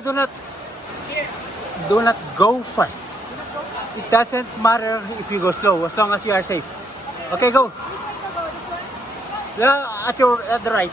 do not go fast. It doesn't matter if you go slow as long as you are safe. Okay, go. Yeah, at the right.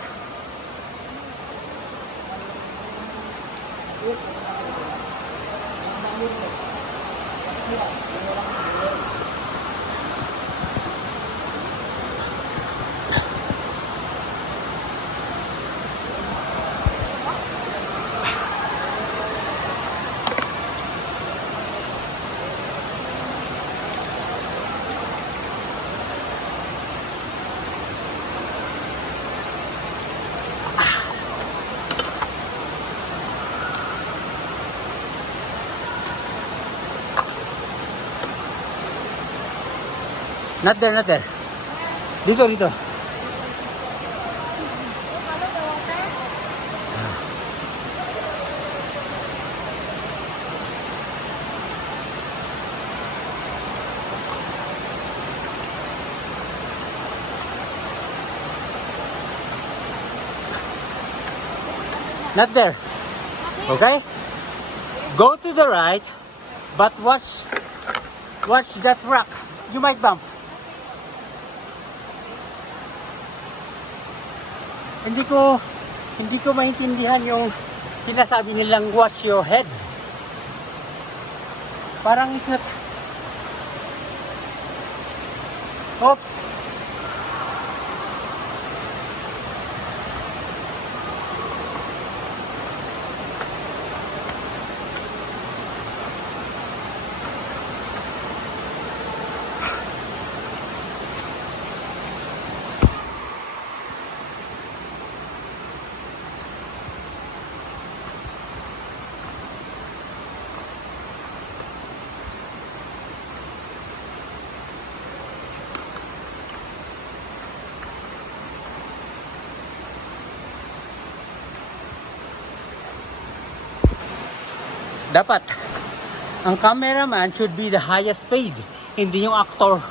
Not there, not there. Dito. Not there. Okay? Go to the right, but watch that rock. You might bump. Hindi ko maintindihan yung sinasabi nilang watch your head. Parang it's not. Oops. Dapat ang cameraman should be the highest paid, hindi yung actor.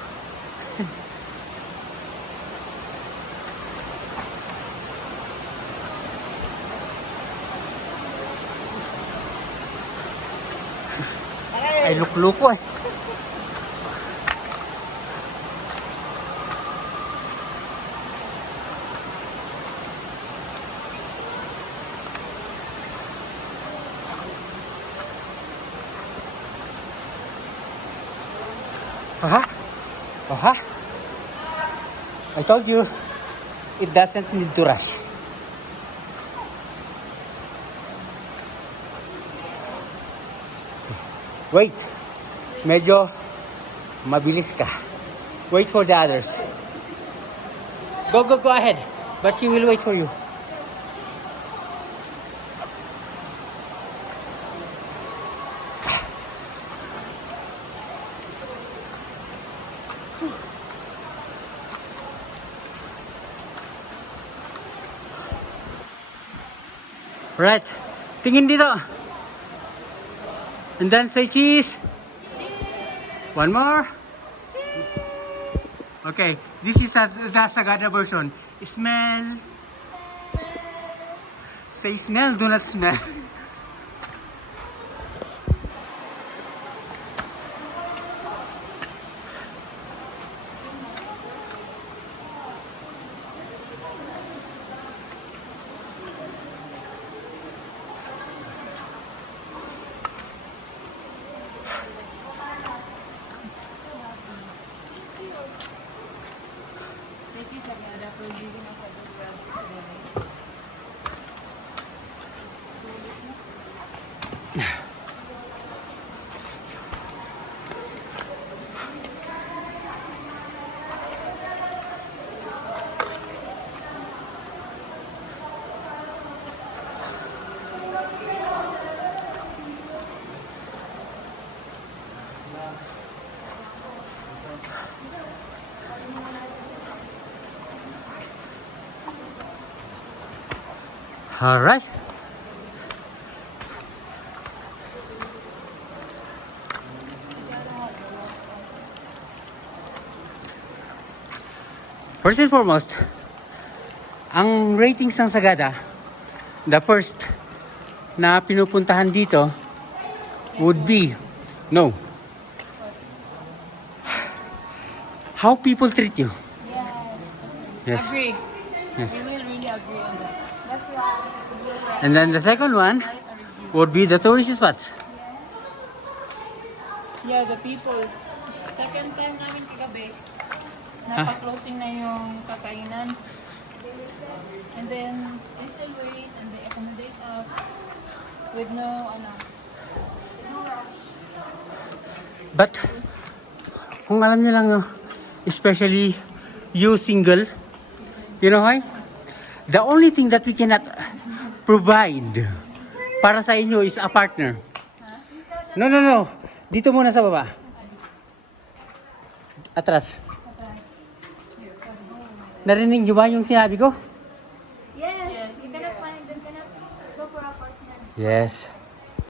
Ay lukluko eh. Aha. I told you, it doesn't need to rush. Wait. Medyo mabilis ka. Wait for the others. Go ahead. But she will wait for you. Right. Tingin dito. And then say cheese. One more. Okay. This is the Sagada version. Smell. Say smell, do not smell. All right. First and foremost, ang ratings ng Sagada, the first na pinupuntahan dito would be, no, how people treat you. Yes. Agree. Yes. We will really agree on that. And then the second one would be the tourist spots. Yeah, the people. Second time namin kagabi, napa-closing na yung kakainan. And then, they still wait and they accommodate us with no rush. But kung alam niyo lang, especially you single, you know why? The only thing that we cannot provide para sa inyo is a partner. No, no, no. Dito muna sa baba. Atras. Narinig niyo ba yung sinabi ko? Yes. You cannot find them, cannot go for a partner. Yes.